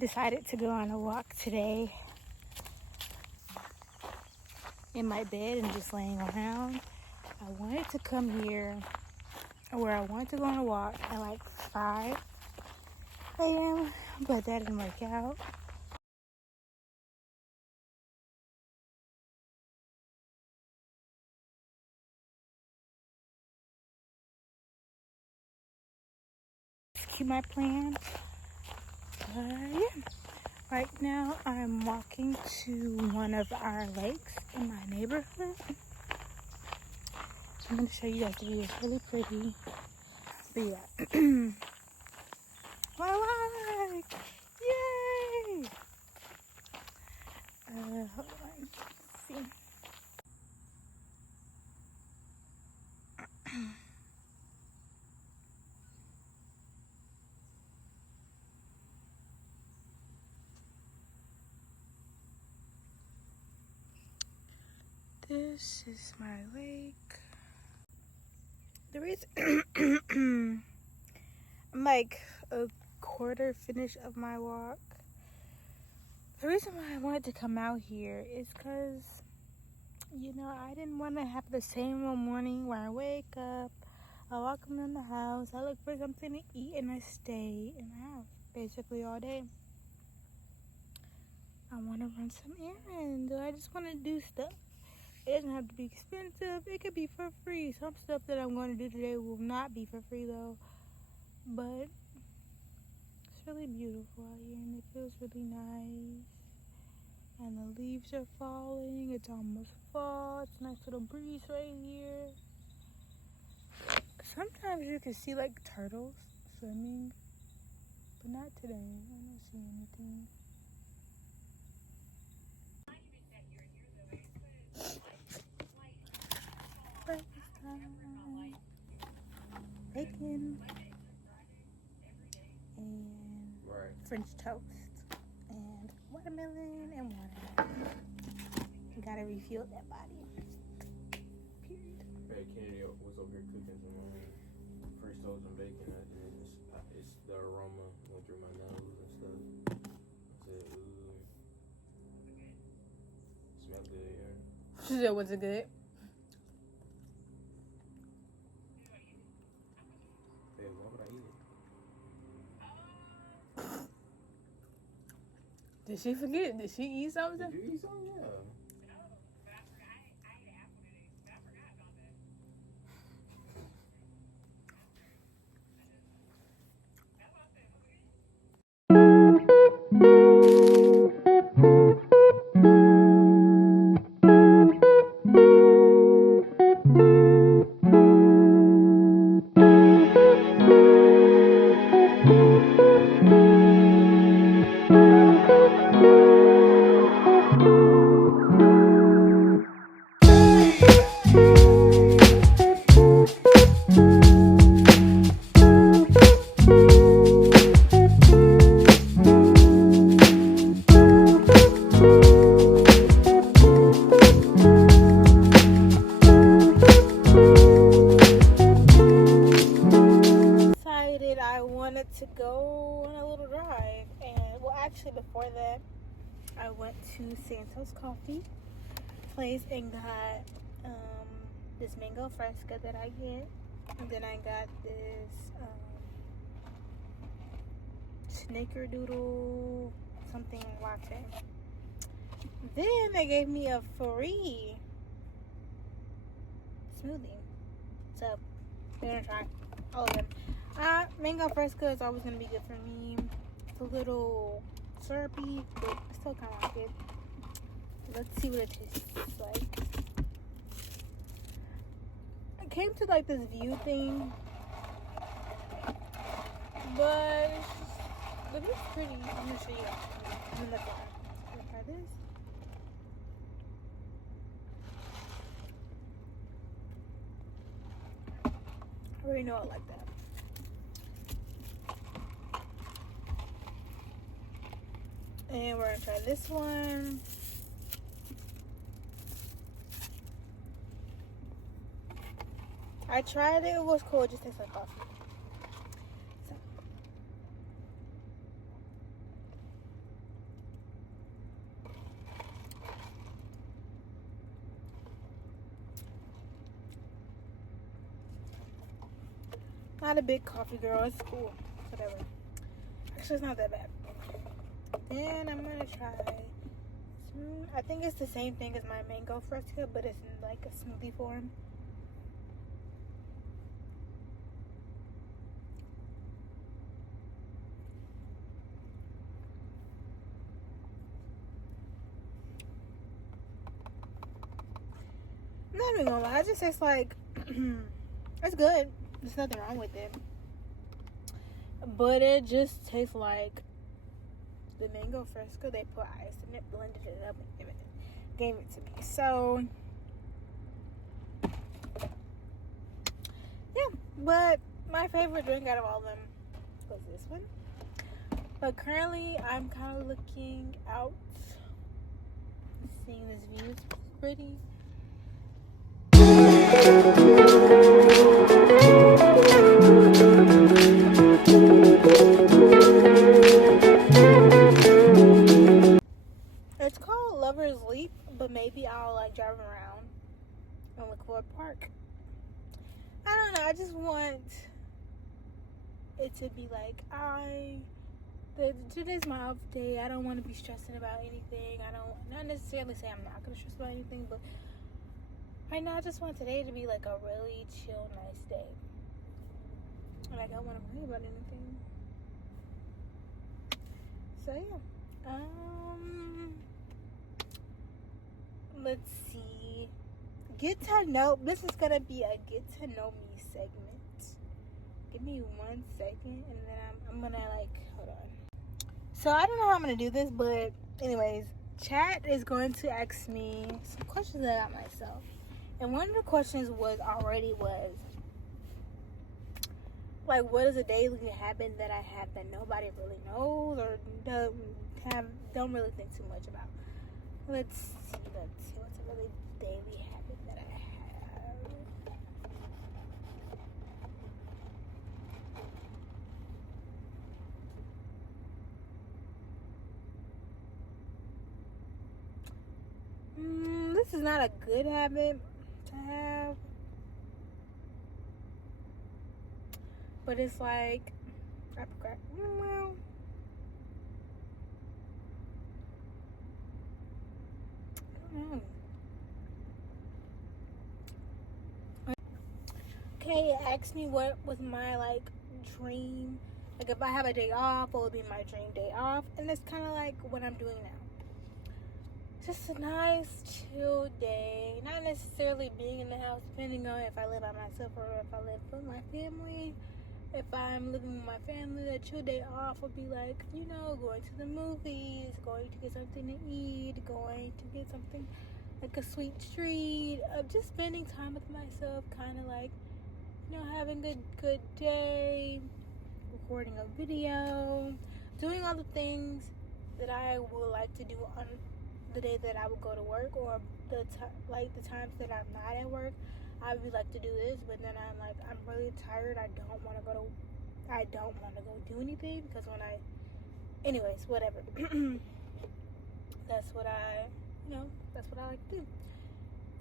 decided to go on a walk today in my bed and just laying around. I wanted to come here where I wanted to go on a walk at like 5 a.m., but that didn't work out. Keep my plan. Yeah. Right now, I'm walking to one of our lakes in my neighborhood. I'm going to show you guys the view. It's really pretty. But yeah. My life! Yay! Hold on. Let's see. This is my lake. The reason I'm like a quarter finish of my walk. The reason why I wanted to come out here is because, you know, I didn't want to have the same old morning where I wake up, I walk around the house, I look for something to eat, and I stay in the house basically all day. I want to run some errands. I just want to do stuff. It doesn't have to be expensive. It could be for free. Some stuff that I'm going to do today will not be for free though. But it's really beautiful out here and it feels really nice. And the leaves are falling. It's almost fall. It's a nice little breeze right here. Sometimes you can see like turtles swimming. But not today. I don't see anything. Breakfast time. Bacon and French toast and watermelon and water. You gotta refuel that body. Period. Hey, Kennedy was over here cooking some French toast and bacon, and it's the aroma went through my nose and stuff. I said, ooh, smell good, yeah. She said, was it good? Hey, why would I eat it? Did she forget? Did she eat something? Did you eat something? Yeah. To go on a little drive, and well, actually before that I went to Santos Coffee place and got this mango fresca that I get, and then I got this snickerdoodle something latte. Then they gave me a free smoothie, so we're gonna try all of them. Mango fresca is always gonna be good for me. It's a little syrupy, but I still kind of like it. Let's see what it tastes like. I came to like this view thing, but it looks pretty. I'm gonna show you. I'm gonna look at it. I'm gonna try this. I already know I like that. And we're gonna try this one. I tried it, it was cool, it just tastes like coffee. So. Not a big coffee girl. It's cool. Whatever. Actually, it's not that bad. Then I'm gonna try. I think it's the same thing as my mango fresca, but it's in like a smoothie form. I'm not even gonna lie. It just tastes like it's good. There's nothing wrong with it, but it just tastes like the mango fresca. They put ice in it, blended it up, and gave it to me. So yeah, but my favorite drink out of all of them was this one. But currently, I'm kind of looking out, seeing this view. It's pretty. It's called Lover's Leap, but maybe I'll like drive around and look for a park. I don't know. I just want it to be like today's my off day. I don't want to be stressing about anything. I don't not necessarily say I'm not gonna stress about anything, but right now I just want today to be like a really chill, nice day. Like I don't want to worry about anything. So yeah. Let's see. Get to know. This is gonna be a get to know me segment. Give me 1 second, and then I'm gonna like hold on. So I don't know how I'm gonna do this, but anyways, chat is going to ask me some questions about myself, and one of the questions was like, what is a daily habit that I have that nobody really knows or don't really think too much about? Let's see. What's a really daily habit that I have? This is not a good habit to have. But it's like, I forgot. Well, I don't know. Okay, ask me what was my like dream. Like if I have a day off, what would be my dream day off? And that's kind of like what I'm doing now. Just a nice chill day. Not necessarily being in the house, depending on if I live by myself or if I live with my family. If I'm living with my family, a chill day off would be like, you know, going to the movies, going to get something to eat, going to get something like a sweet treat, just spending time with myself, kind of like, you know, having a good day, recording a video, doing all the things that I would like to do on the day that I would go to work, or the times that I'm not at work. I would like to do this, but then I'm like, I'm really tired. I don't want to go do anything because anyways, whatever. That's what I like to do.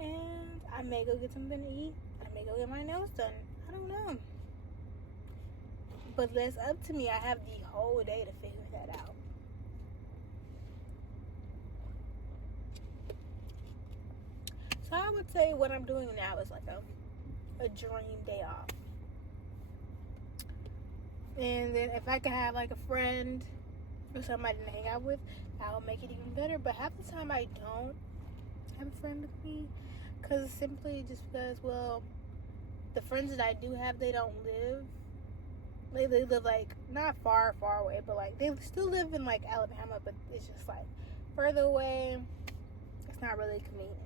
And I may go get something to eat. I may go get my nails done. I don't know. But that's up to me. I have the whole day to figure that out. So I would say what I'm doing now is like a dream day off. And then if I could have like a friend or somebody to hang out with, I'll make it even better. But half the time I don't have a friend with me, because well, the friends that I do have, they don't live. They live like not far away, but like they still live in like Alabama, but it's just like further away. It's not really convenient.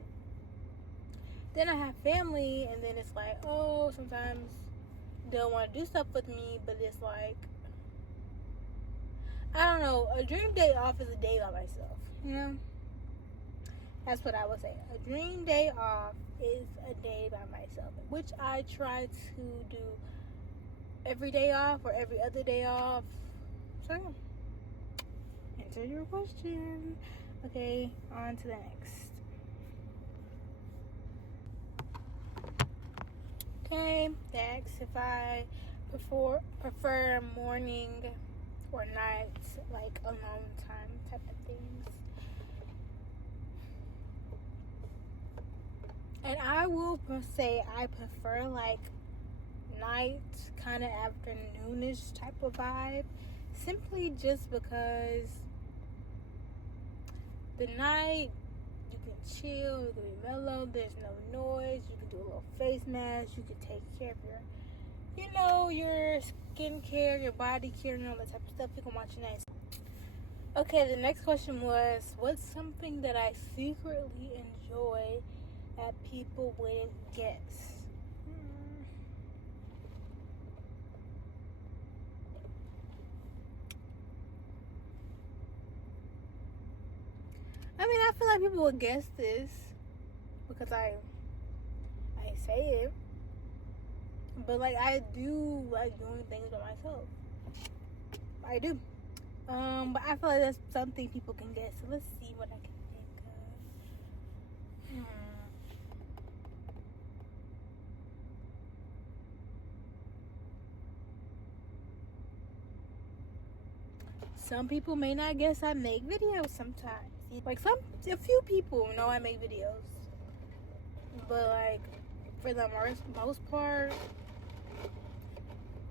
Then I have family, and then it's like, oh, sometimes they'll want to do stuff with me, but it's like, I don't know, a dream day off is a day by myself, you know? That's what I would say. A dream day off is a day by myself, which I try to do every day off or every other day off. So, yeah. Answer your question. Okay, on to the next. Okay, next, if I prefer morning or night, like alone time type of things. And I will say I prefer like night, kind of afternoonish type of vibe, simply just because the night you can chill, you can be mellow, there's no noise, you can do a little face mask, you can take care of your skincare, your body care, and all that type of stuff. You can watch your night. Okay, the next question was, what's something that I secretly enjoy that people wouldn't guess? I mean, I feel like people would guess this because I say it, but like I do like doing things by myself. I do. But I feel like that's something people can guess. So let's see what I can think of. Some people may not guess I make videos sometimes. Like a few people know I make videos, but like for the most part,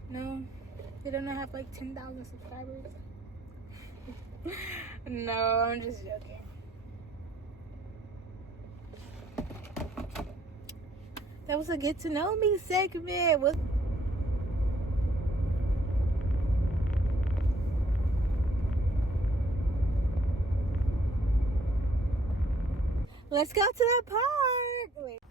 no, they don't have like 10,000 subscribers. No, I'm just joking. That was a get to know me segment. Let's go to the park. Wait.